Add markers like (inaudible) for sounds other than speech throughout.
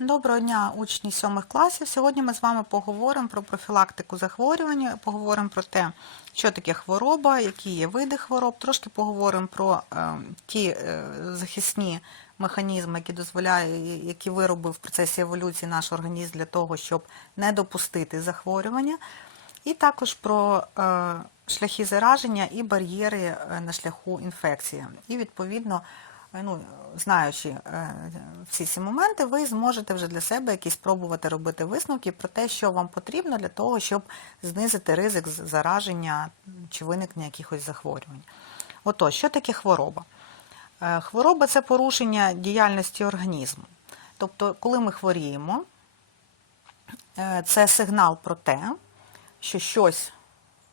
Доброго дня, учні сьомих класів. Сьогодні ми з вами поговоримо про профілактику захворювання, поговоримо про те, що таке хвороба, які є види хвороб, трошки поговоримо про е, ті е, захисні механізми, які дозволяють, які виробив в процесі еволюції наш організм для того, щоб не допустити захворювання, і також про е, шляхи зараження і бар'єри на шляху інфекції. І відповідно ну, знаючи е, всі ці моменти, ви зможете вже для себе якісь спробувати робити висновки про те, що вам потрібно для того, щоб знизити ризик зараження чи виникнення якихось захворювань. Отож, що таке хвороба? Е, Хвороба це порушення діяльності організму. Тобто, коли ми хворіємо, е, це сигнал про те, що щось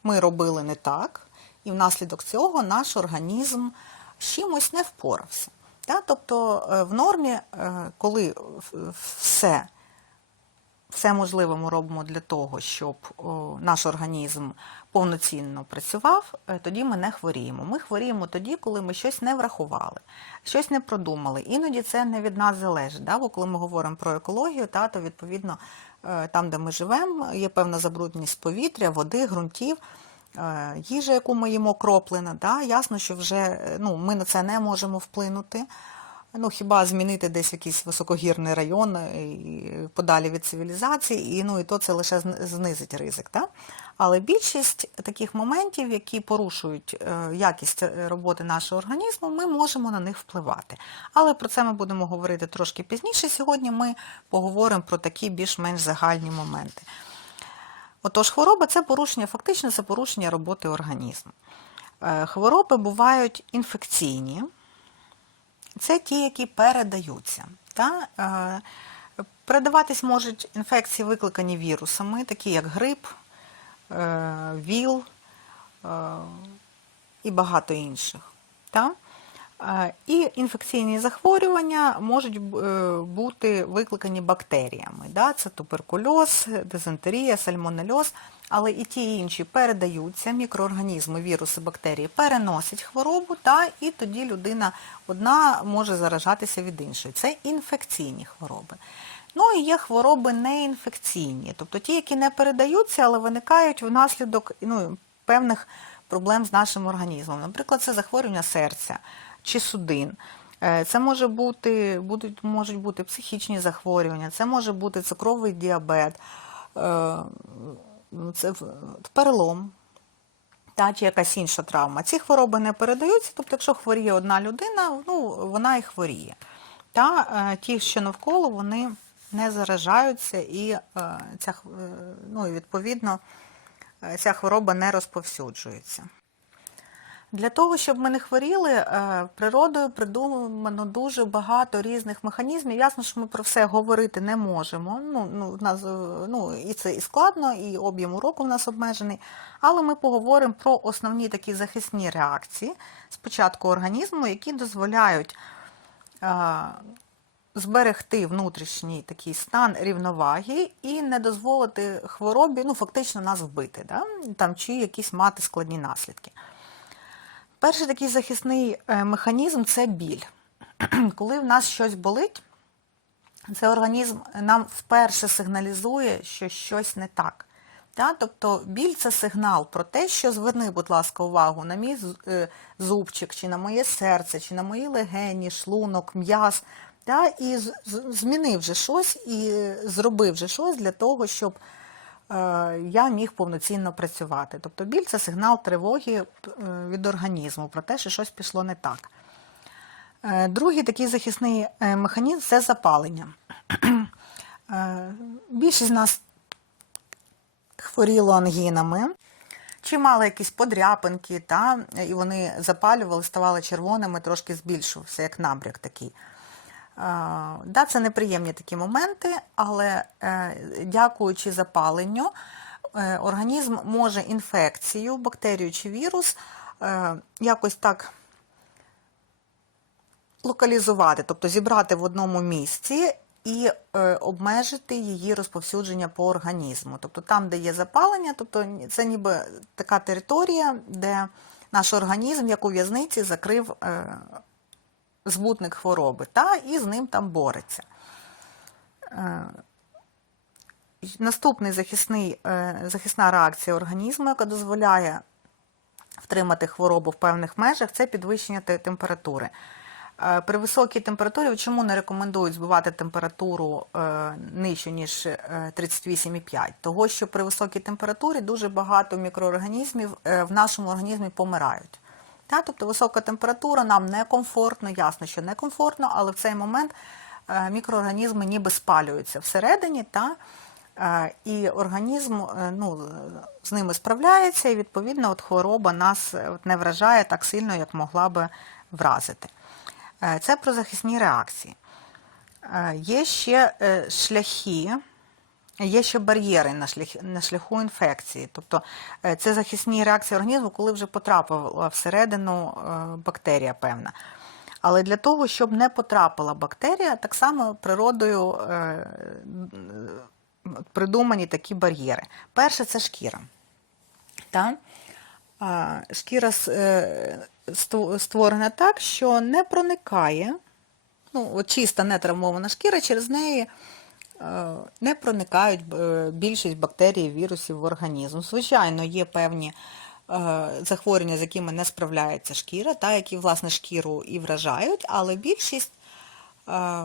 ми робили не так, і внаслідок цього наш організм чимось не впорався. Та? Тобто е, в нормі, е, коли все, все можливе ми робимо для того, щоб наш організм повноцінно працював, е, тоді ми не хворіємо. Ми хворіємо тоді, коли ми щось не врахували, щось не продумали. Іноді це не від нас залежить. Да? Бо коли ми говоримо про екологію, та, то відповідно там, де ми живемо, є певна забрудненість повітря, води, ґрунтів. Е, Їжа, яку ми їмо кроплена, да? ясно, що вже е, ну, ми на це не можемо вплинути. Ну, хіба змінити десь якийсь високогірний район е, і подалі від цивілізації, і, ну, і то це лише знизить ризик. Так? Але більшість таких моментів, які порушують якість роботи нашого організму, ми можемо на них впливати. Але про це ми будемо говорити трошки пізніше. Сьогодні ми поговоримо про такі більш-менш загальні моменти. Отож, хвороба це порушення, фактично це порушення роботи організму. Е, Хвороби бувають інфекційні, це ті, які передаються. Та? Е, Передаватись можуть інфекції, викликані вірусами, такі як грип, е, ВІЛ і багато інших. Та? І інфекційні захворювання можуть е, бути викликані бактеріями. Це туберкульоз, дизентерія, сальмонельоз, але і ті і інші передаються, мікроорганізми, віруси, бактерії переносять хворобу, та, і тоді людина одна може заражатися від іншої. Це інфекційні хвороби. Ну і є хвороби неінфекційні, тобто ті, які не передаються, але виникають внаслідок ну, певних проблем з нашим організмом. Наприклад, це захворювання серця чи судин. Е, Це може бути, будуть, можуть бути психічні захворювання, це може бути цукровий діабет, е, це перелом, та, чи якась інша травма. Ці хвороби не передаються, тобто якщо хворіє одна людина, ну, вона і хворіє. Та е, ті, що навколо, вони не заражаються і ця, ну, відповідно ця хвороба не розповсюджується. Для того, щоб ми не хворіли, е, природою придумано дуже багато різних механізмів. Ясно, що ми про все говорити не можемо. Ну, ну, нас, е, ну, і це і складно, і об'єм уроку в нас обмежений. Але ми поговоримо про основні такі захисні реакції спочатку організму, які дозволяють е, зберегти внутрішній такий стан рівноваги і не дозволити хворобі, ну, фактично нас вбити, да? там, чи якісь мати складні наслідки. Перший такий захисний е, механізм це біль. (clears throat) Коли в нас щось болить, цей організм нам вперше сигналізує, що щось не так. Та? Тобто біль це сигнал про те, що зверни, будь ласка, увагу на мій е, зубчик, чи на моє серце, чи на мої легені, шлунок, м'яз. І змінив вже щось і е, зробив вже щось для того, щоб я міг повноцінно працювати. Тобто біль це сигнал тривоги е, від організму про те, що щось пішло не так. Е, Другий такий захисний е, механізм це запалення. Е, Більшість з нас хворіло ангінами, чи мали якісь подряпинки, та, і вони запалювали, ставали червоними, трошки збільшувався, як набряк такий. Е, Да, це неприємні такі моменти, але е, дякуючи запаленню, е, організм може інфекцію, бактерію чи вірус якось так локалізувати, тобто зібрати в одному місці і обмежити її розповсюдження по організму. Тобто там, де є запалення, тобто це ніби така територія, де наш організм, як у в'язниці, закрив збутник хвороби, та, і з ним там бореться. Е, Наступний захисний, е, захисна реакція організму, яка дозволяє втримати хворобу в певних межах, це підвищення температури. Е, При високій температурі чому не рекомендують збивати температуру е, нижчу, ніж е, 38,5? Того, що при високій температурі дуже багато мікроорганізмів в нашому організмі помирають. Тобто висока температура нам некомфортно, ясно, що некомфортно, але в цей момент е, мікроорганізми ніби спалюються всередині, та? Е, і організм е, ну, з ними справляється, і відповідно от хвороба нас не вражає так сильно, як могла би вразити. Це про захисні реакції. Є ще шляхи, є ще бар'єри на шляху, на шляху інфекції. Тобто е, це захисні реакції організму, коли вже потрапила всередину е, бактерія певна. Але для того, щоб не потрапила бактерія, так само природою е, придумані такі бар'єри. Перше це шкіра. Та? Шкіра створена так, що не проникає, ну, чиста нетравмована шкіра, через неї не проникають е, більшість бактерій, вірусів в організм. Звичайно, є певні е, захворювання, з якими не справляється шкіра, та, які, власне, шкіру і вражають, але більшість е,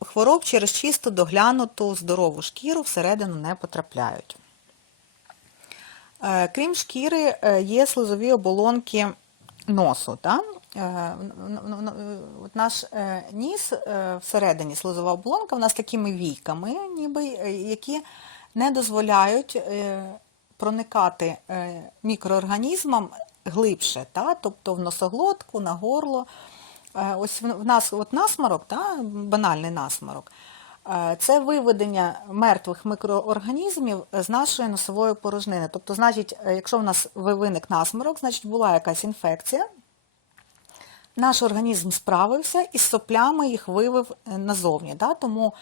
хвороб через чисто доглянуту здорову шкіру всередину не потрапляють. Е, Крім шкіри, е, є слизові оболонки носу. Та? Е, От наш е, ніс е, всередині слизова оболонка, в нас такими війками, ніби, які не дозволяють проникати мікроорганізмам глибше, та? тобто в носоглотку, на горло. Ось в нас от насморок, та, банальний насморок, це виведення мертвих мікроорганізмів з нашої носової порожнини. Тобто, значить, якщо в нас виник насморок, значить була якась інфекція, наш організм справився і з соплями їх вивив е, назовні. Да? Тому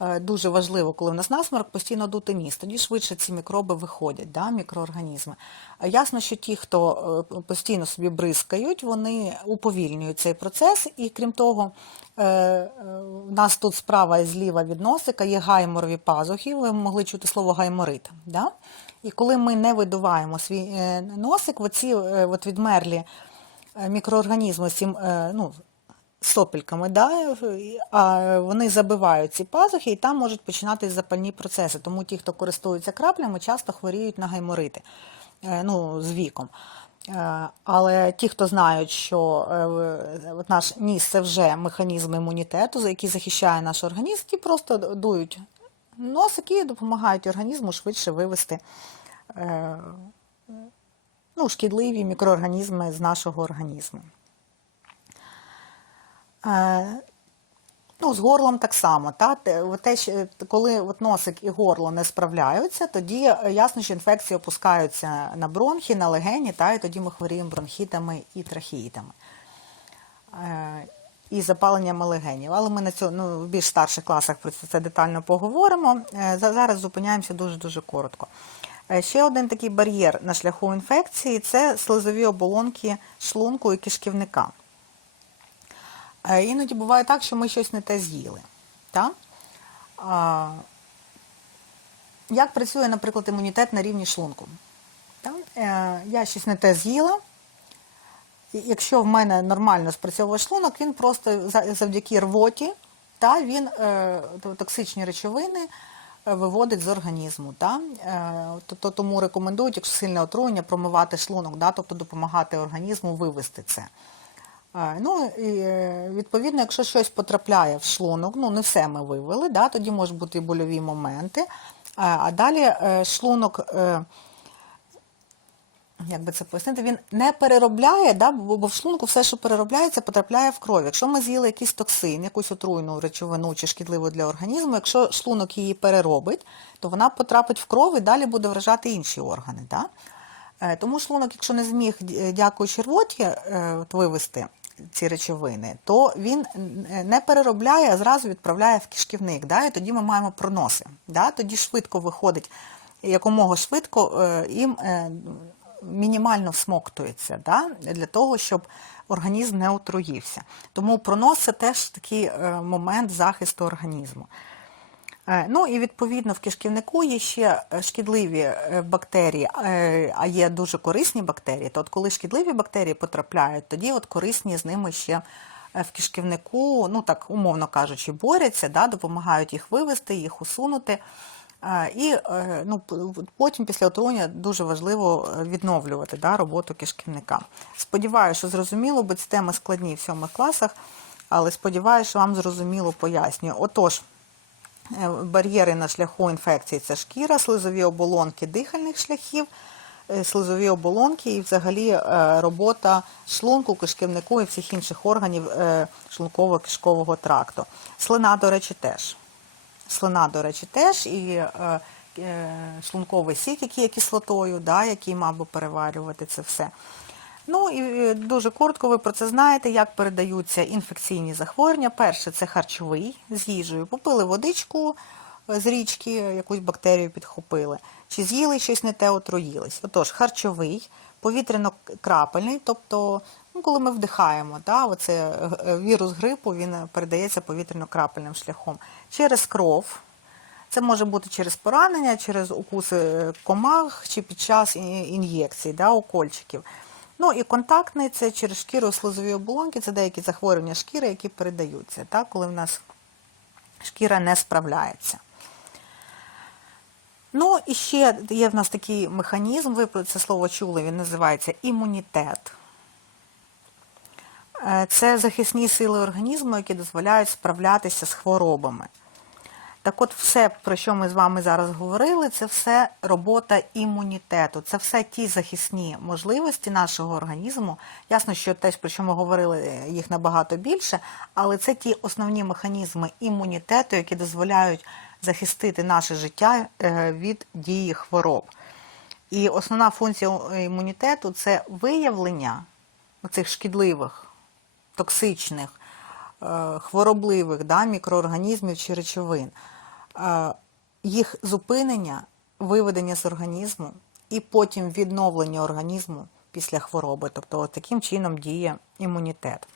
е, дуже важливо, коли в нас насморок, постійно дути ніс. Тоді швидше ці мікроби виходять, да? мікроорганізми. Ясно, що ті, хто е, постійно собі бризкають, вони уповільнюють цей процес. І крім того, в нас тут справа і зліва від носика є гайморові пазухи. Ви могли чути слово гайморит. Да? І коли ми не видуваємо свій носик, оці от відмерлі мікроорганізми з цим, е, ну, сопельками, да, а вони забивають ці пазухи і там можуть починатись запальні процеси. Тому ті, хто користуються краплями, часто хворіють на гайморити е, ну, з віком. Е, Але ті, хто знають, що е, наш ніс це вже механізм імунітету, який захищає наш організм, ті просто дують носик і допомагають організму швидше вивести е, шкідливі мікроорганізми з нашого організму. Е, Ну, з горлом так само. Та? Те, коли от носик і горло не справляються, тоді е, ясно, що інфекції опускаються на бронхи, на легені, та? і тоді ми хворіємо бронхітами і трахеїтами. Е, І запаленнями легенів. Але ми на цьому ну, в більш старших класах про це детально поговоримо. Зараз зупиняємося дуже-дуже коротко. Е, Ще один такий бар'єр на шляху інфекції це слизові оболонки шлунку і кишківника. Е, Іноді буває так, що ми щось не те з'їли. Як працює, наприклад, імунітет на рівні шлунку? Е, Я щось не те з'їла. Якщо в мене нормально спрацьовує шлунок, він просто завдяки рвоті, та, він токсичні речовини виводить з організму. Да? Тобто тому рекомендують, якщо сильне отруєння, промивати шлунок, да? тобто допомагати організму вивести це. Е, Ну, і, е, відповідно, якщо щось потрапляє в шлунок, ну не все ми вивели, да, тоді можуть бути і больові моменти. Е, А далі е, шлунок, е, як би це пояснити, він не переробляє, да, бо в шлунку все, що переробляється, потрапляє в кров. Якщо ми з'їли якийсь токсин, якусь отруйну речовину чи шкідливу для організму, якщо шлунок її переробить, то вона потрапить в кров і далі буде вражати інші органи. Да? Е, Тому шлунок, якщо не зміг, дякуючи рвоті, е, вивести ці речовини, то він е, не переробляє, а зразу відправляє в кишківник. Да? І тоді ми маємо проноси. Да? Тоді швидко виходить, якомога швидко їм мінімально всмоктується да? для того, щоб організм не отруївся. Тому пронос це теж такий е, момент захисту організму. Е, Ну і відповідно в кишківнику є ще е, шкідливі бактерії, а є дуже корисні бактерії. То от коли шкідливі бактерії потрапляють, тоді от корисні з ними ще в кишківнику, ну так умовно кажучи, борються, да, допомагають їх вивести, їх усунути. І е, ну, потім після отруєння дуже важливо е, відновлювати да, роботу кишківника. Сподіваюся, що зрозуміло, бо ці теми складні в сьомих класах, але сподіваюся, що вам зрозуміло пояснюю. Отож, Е, Бар'єри на шляху інфекції це шкіра, слизові оболонки дихальних шляхів, слизові оболонки і взагалі робота шлунку, кишківнику і всіх інших органів е, шлунково-кишкового тракту. Слина, до речі, теж. Слина, до речі, теж і е, е, шлунковий сік, який є кислотою, да, який мав би переварювати це все. Ну і е, дуже коротко ви про це знаєте, як передаються інфекційні захворювання. Перше це харчовий з їжею. Попили водичку з річки, якусь бактерію підхопили, чи з'їли щось не те, отруїлись. Отож, харчовий, повітряно-крапельний, тобто, ну, коли ми вдихаємо, да, оце е, вірус грипу він е, передається повітряно-крапельним шляхом. Через кров. Це може бути через поранення, через укуси е, комах чи під час ін'єкцій, да, укольчиків. Ну і контактний це через шкіру слизові оболонки, це деякі захворювання шкіри, які передаються, так, коли в нас шкіра не справляється. Ну і ще є в нас такий механізм, ви про це слово чули, він називається імунітет. Е, Це захисні сили організму, які дозволяють справлятися з хворобами. Так от все, про що ми з вами зараз говорили, це все робота імунітету, це все ті захисні можливості нашого організму. Ясно, що те, про що ми говорили, їх набагато більше, але це ті основні механізми імунітету, які дозволяють захистити наше життя е, від дії хвороб. І основна функція імунітету це виявлення цих шкідливих, токсичних, е, хворобливих да, мікроорганізмів чи речовин, е, їх зупинення, виведення з організму і потім відновлення організму після хвороби. Тобто таким чином діє імунітет.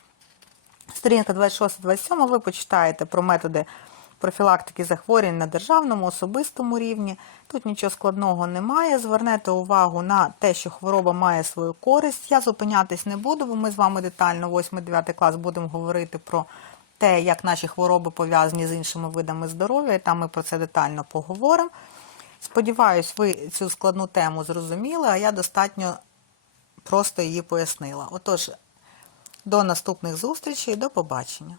Сторінка 26-27 ви почитаєте про методи профілактики захворювань на державному, особистому рівні. Тут нічого складного немає. Звернете увагу на те, що хвороба має свою користь. Я зупинятись не буду, бо ми з вами детально 8-9 клас будемо говорити про те, як наші хвороби пов'язані з іншими видами здоров'я, і там ми про це детально поговоримо. Сподіваюсь, ви цю складну тему зрозуміли, а я достатньо просто її пояснила. Отож, до наступних зустрічей, до побачення.